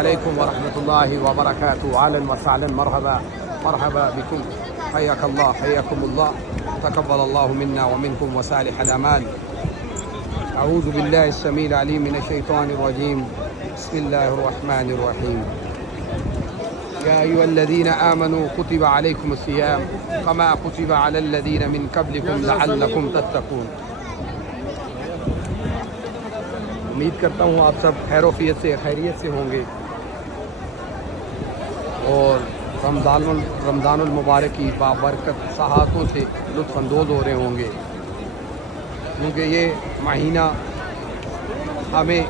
عليكم ورحمة الله وبركاته. أهلا وسهلا مرحبا بكم. حياك الله حياكم الله. تقبل الله منا ومنكم وصالح الأعمال. أعوذ بالله السميع العليم من الشيطان الرجيم. بسم الله الرحمن الرحيم. يا أيها الذين آمنوا كتب عليكم الصيام كما كتب على الذين من قبلكم لعلكم تتقون. امید کرتا ہوں آپ سب خیر و خیریت سے ہوں گے اور رمضان المبارک کی بابرکت ساعتوں سے لطف اندوز ہو رہے ہوں گے، کیونکہ یہ مہینہ ہمیں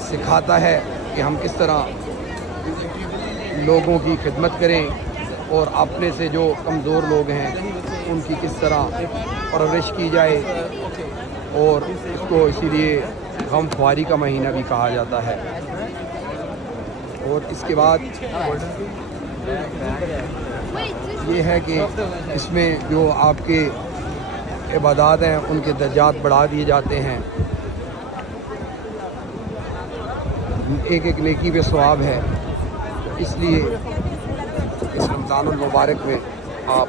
سکھاتا ہے کہ ہم کس طرح لوگوں کی خدمت کریں اور اپنے سے جو کمزور لوگ ہیں ان کی کس طرح پرورش کی جائے، اور اس کو اسی لیے غم خواری کا مہینہ بھی کہا جاتا ہے۔ اور اس کے بعد یہ ہے کہ اس میں جو آپ کے عبادات ہیں ان کے درجات بڑھا دیے جاتے ہیں، ایک ایک نیکی پہ ثواب ہے۔ اس لیے اس رمضان المبارک میں آپ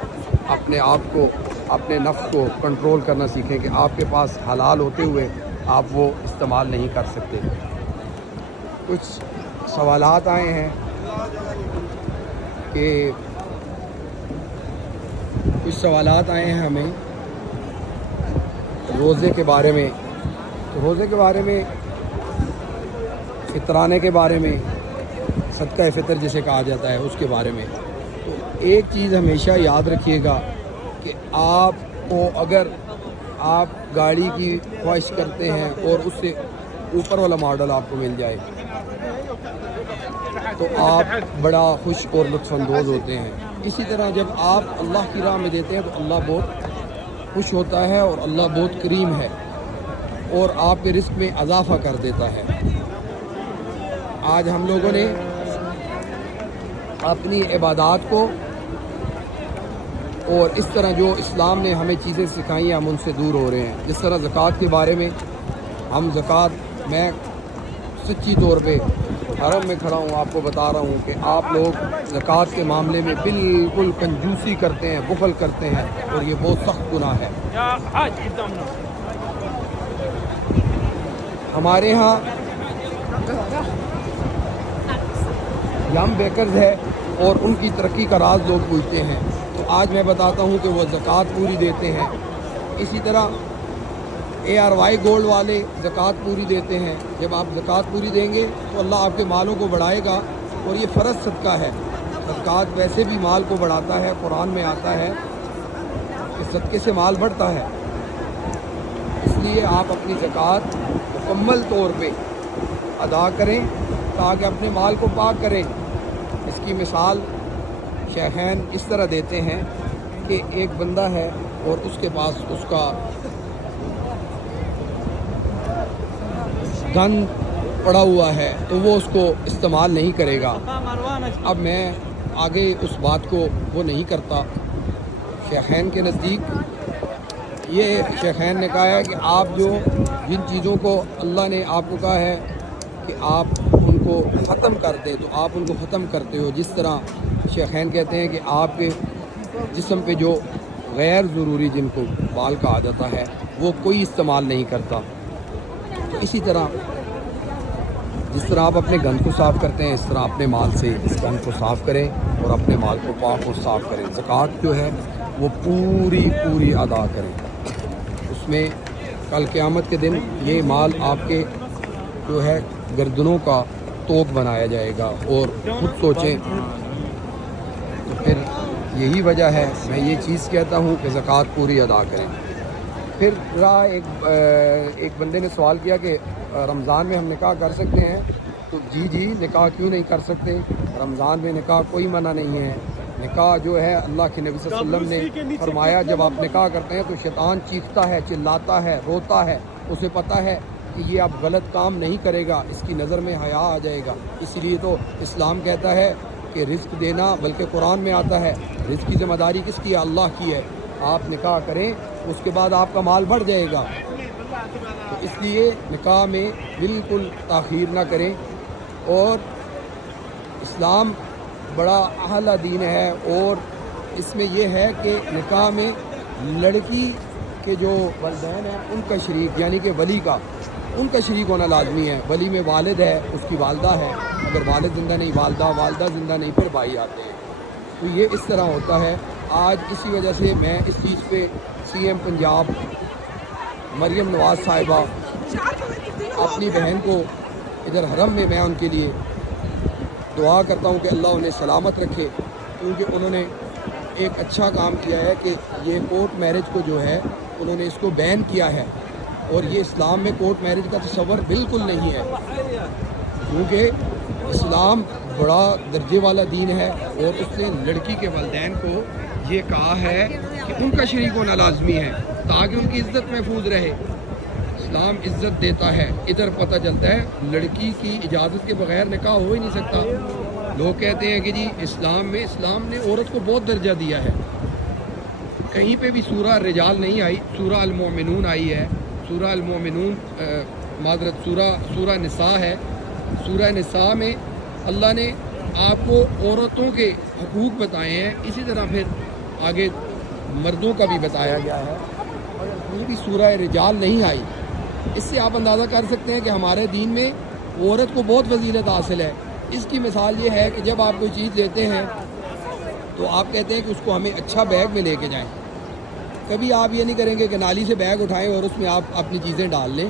اپنے آپ کو، اپنے نفس کو کنٹرول کرنا سیکھیں کہ آپ کے پاس حلال ہوتے ہوئے آپ وہ استعمال نہیں کر سکتے۔ کچھ سوالات آئے ہیں ہمیں روزے کے بارے میں، روزے کے بارے میں، فطرانے کے بارے میں، صدقہ فطر جسے کہا جاتا ہے اس کے بارے میں۔ تو ایک چیز ہمیشہ یاد رکھیے گا کہ آپ کو اگر آپ گاڑی کی خواہش کرتے ہیں اور اس سے اوپر والا ماڈل آپ کو مل جائے تو آپ بڑا خوش اور لطف اندوز ہوتے ہیں۔ اسی طرح جب آپ اللہ کی راہ میں دیتے ہیں تو اللہ بہت خوش ہوتا ہے اور اللہ بہت کریم ہے اور آپ کے رزق میں اضافہ کر دیتا ہے۔ آج ہم لوگوں نے اپنی عبادات کو اور اس طرح جو اسلام نے ہمیں چیزیں سکھائی ہیں ہم ان سے دور ہو رہے ہیں۔ جس طرح زکوٰۃ کے بارے میں ہم میں سچی طور پہ حرم میں کھڑا ہوں، آپ کو بتا رہا ہوں کہ آپ لوگ زکوٰۃ کے معاملے میں بالکل کنجوسی کرتے ہیں، بخل کرتے ہیں، اور یہ بہت سخت گناہ ہے۔ ہمارے ہاں یم بیکرز ہے اور ان کی ترقی کا راز لوگ پوچھتے ہیں، تو آج میں بتاتا ہوں کہ وہ زکوٰۃ پوری دیتے ہیں۔ اسی طرح ARY گولڈ والے زکوٰۃ پوری دیتے ہیں۔ جب آپ زکوٰۃ پوری دیں گے تو اللہ آپ کے مالوں کو بڑھائے گا، اور یہ فرض صدقہ ہے۔ زکوٰۃ ویسے بھی مال کو بڑھاتا ہے، قرآن میں آتا ہے کہ صدقے سے مال بڑھتا ہے۔ اس لیے آپ اپنی زکوٰۃ مکمل طور پہ ادا کریں تاکہ اپنے مال کو پاک کریں۔ اس کی مثال شیخین اس طرح دیتے ہیں کہ ایک بندہ ہے اور اس کے پاس اس کا گن پڑا ہوا ہے تو وہ اس کو استعمال نہیں کرے گا۔ اب میں آگے اس بات کو وہ نہیں کرتا۔ شیخین کے نزدیک یہ شیخین نے کہا ہے کہ آپ جو جن چیزوں کو اللہ نے آپ کو کہا ہے کہ آپ ان کو ختم کر دیں تو آپ ان کو ختم کرتے ہو۔ جس طرح شیخین کہتے ہیں کہ آپ کے جسم پہ جو غیر ضروری جن کو بال کہا جاتا ہے وہ کوئی استعمال نہیں کرتا۔ تو اسی طرح جس طرح آپ اپنے گند کو صاف کرتے ہیں اس طرح اپنے مال سے اس گند کو صاف کریں اور اپنے مال کو پاک اور صاف کریں۔ زکوٰۃ جو ہے وہ پوری ادا کریں۔ اس میں کل قیامت کے دن یہ مال آپ کے جو ہے گردنوں کا توق بنایا جائے گا، اور خود سوچیں۔ تو پھر یہی وجہ ہے میں یہ چیز کہتا ہوں کہ زکوٰۃ پوری ادا کریں۔ پھر ایک بندے نے سوال کیا کہ رمضان میں ہم نکاح کر سکتے ہیں؟ تو جی نکاح کیوں نہیں کر سکتے؟ رمضان میں نکاح کوئی منع نہیں ہے۔ نکاح جو ہے اللہ کے نبی صلی اللہ علیہ وسلم نے فرمایا جب آپ نکاح کرتے ہیں تو شیطان چیختا ہے، چلاتا ہے، روتا ہے، اسے پتہ ہے کہ یہ اب غلط کام نہیں کرے گا، اس کی نظر میں حیا آ جائے گا۔ اسی لیے تو اسلام کہتا ہے کہ رزق دینا، بلکہ قرآن میں آتا ہے رزق کی ذمہ داری کس کی ہے؟ اللہ کی ہے۔ آپ نکاح کریں اس کے بعد آپ کا مال بڑھ جائے گا۔ تو اس لیے نکاح میں بالکل تاخیر نہ کریں، اور اسلام بڑا اعلیٰ دین ہے، اور اس میں یہ ہے کہ نکاح میں لڑکی کے جو والدین ہیں ان کا شریک یعنی کہ ولی کا ان کا شریک ہونا لازمی ہے۔ ولی میں والد ہے، اس کی والدہ ہے، اگر والد زندہ نہیں والدہ زندہ نہیں پھر بھائی آتے ہیں۔ تو یہ اس طرح ہوتا ہے۔ آج اسی وجہ سے میں اس چیز پہ سی ایم پنجاب مریم نواز صاحبہ اپنی بہن کو ادھر حرم میں ان کے لیے دعا کرتا ہوں کہ اللہ انہیں سلامت رکھے، کیونکہ انہوں نے ایک اچھا کام کیا ہے کہ یہ کورٹ میرج کو جو ہے انہوں نے اس کو بین کیا ہے، اور یہ اسلام میں کورٹ میرج کا تصور بالکل نہیں ہے، کیونکہ اسلام بڑا درجے والا دین ہے، اور اس نے لڑکی کے والدین کو یہ کہا ہے کہ ان کا شریک ہونا لازمی ہے تاکہ ان کی عزت محفوظ رہے۔ اسلام عزت دیتا ہے۔ ادھر پتہ چلتا ہے لڑکی کی اجازت کے بغیر نکاح ہو ہی نہیں سکتا۔ لوگ کہتے ہیں کہ جی اسلام نے عورت کو بہت درجہ دیا ہے، کہیں پہ بھی سورہ رجال نہیں آئی، سورہ المومنون آئی ہے، سورہ المومنون معذرت سورہ نساء ہے۔ سورہ نساء میں اللہ نے آپ کو عورتوں کے حقوق بتائے ہیں، اسی طرح پھر آگے مردوں کا بھی بتایا گیا ہے، اور یہ بھی سورہ رجال نہیں آئی۔ اس سے آپ اندازہ کر سکتے ہیں کہ ہمارے دین میں عورت کو بہت فضیلت حاصل ہے۔ اس کی مثال یہ ہے کہ جب آپ کوئی چیز لیتے ہیں تو آپ کہتے ہیں کہ اس کو ہمیں اچھا بیگ میں لے کے جائیں۔ کبھی آپ یہ نہیں کریں گے کہ نالی سے بیگ اٹھائیں اور اس میں آپ اپنی چیزیں ڈال لیں،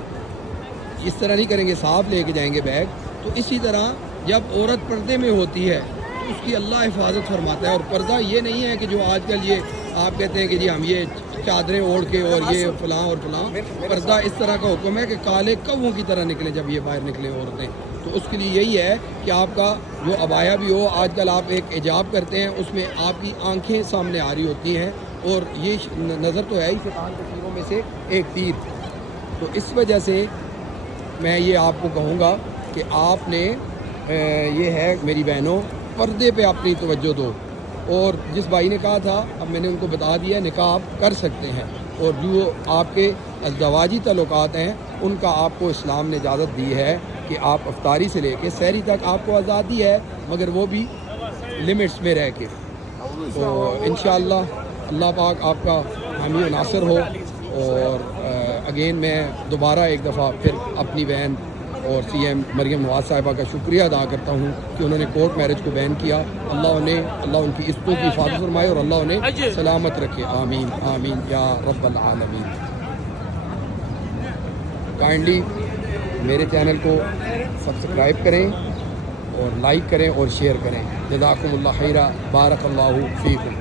اس طرح نہیں کریں گے، صاف لے کے جائیں گے بیگ۔ تو اسی طرح جب عورت پردے میں ہوتی ہے تو اس کی اللہ حفاظت فرماتا ہے، اور پردہ یہ نہیں ہے کہ جو آج کل یہ آپ کہتے ہیں کہ جی ہم یہ چادریں اوڑھ کے اور یہ فلاں اور فلاں۔ پردہ اس طرح کا حکم ہے کہ کالے کووں کی طرح نکلیں جب یہ باہر نکلیں عورتیں، تو اس کے لیے یہی ہے کہ آپ کا جو عبایا بھی ہو، آج کل آپ ایک حجاب کرتے ہیں اس میں آپ کی آنکھیں سامنے آ رہی ہوتی ہیں، اور یہ نظر تو ہے ہی شیطان کے تیروں میں سے ایک تیر۔ تو اس وجہ سے میں یہ آپ کو کہوں گا کہ آپ نے یہ ہے میری بہنوں، پردے پہ اپنی توجہ دو، اور جس بھائی نے کہا تھا اب میں نے ان کو بتا دیا ہے نکاح آپ کر سکتے ہیں، اور جو آپ کے ازدواجی تعلقات ہیں ان کا آپ کو اسلام نے اجازت دی ہے کہ آپ افطاری سے لے کے سحری تک آپ کو آزادی ہے، مگر وہ بھی لمٹس میں رہ کے۔ تو انشاءاللہ اللہ پاک آپ کا حامی و ناصر ہو، اور اگین میں دوبارہ ایک دفعہ پھر اپنی بہن اور سی ایم مریم نواز صاحبہ کا شکریہ ادا کرتا ہوں کہ انہوں نے کورٹ میرج کو بین کیا۔ اللہ ان کی عزتوں کی حفاظت فرمائے اور اللہ انہیں سلامت رکھے، آمین آمین یا رب العالمین۔ کائنڈلی میرے چینل کو سبسکرائب کریں اور لائک کریں اور شیئر کریں۔ جزاکم اللہ خیرہ، بارک اللہ فیکم۔